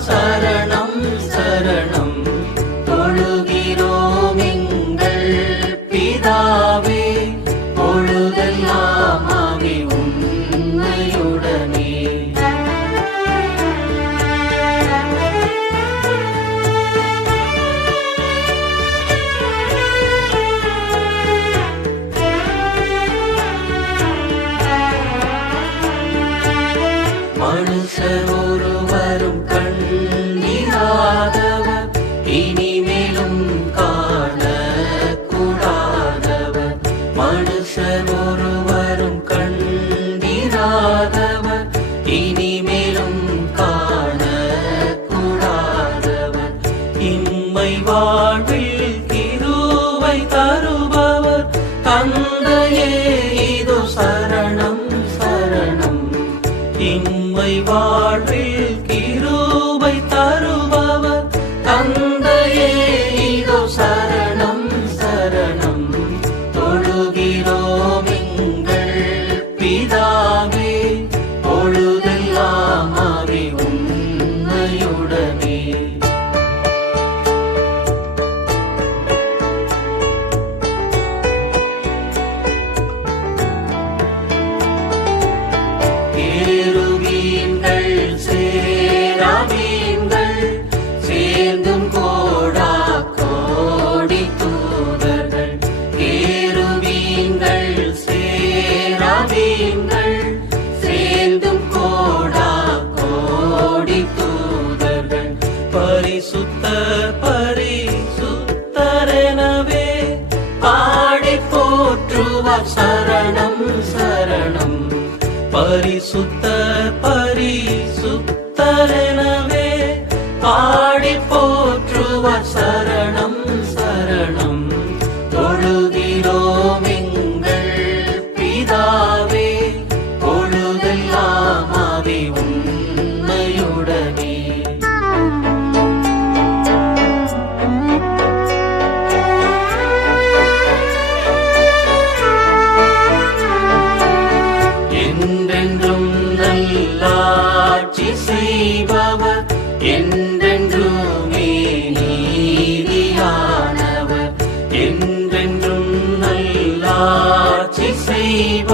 சரணம் வாழ்வில் கிருவை தருபவர். தந்தையே இதோ சரணம் சரணம். இம்மை வாழ்வில் கிருவை தரு வருவார் சரணம் சரணம். பரிசுத்த பரிசுத்தரெனவே பாடி போற்றுவார் சரணம். Shiva.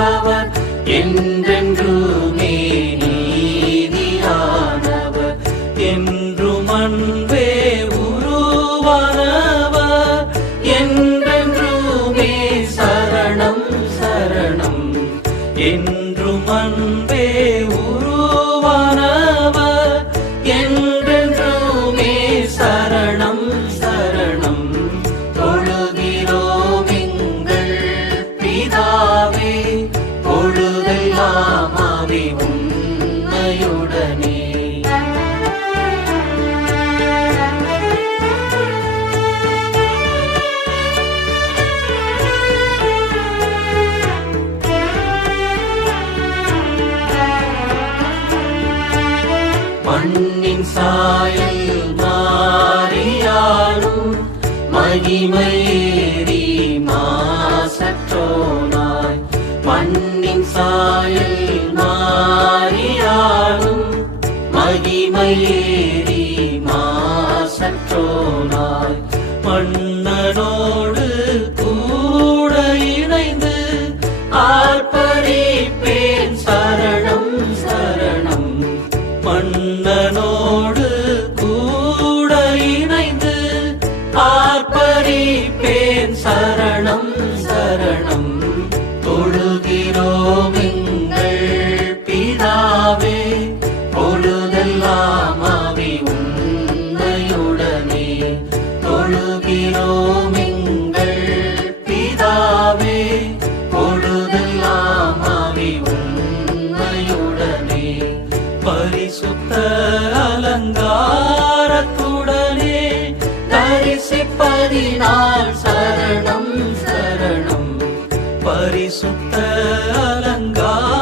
தாயில் மாறியாரும் மகிமையேறி மாசற்றோனாய் மண்ணின் சாயில் மாறியாரும் மகிமையே கரத்துடனே தரிசிப்பதினால் சரணம் சரணம். பரிசுத்த அலங்கார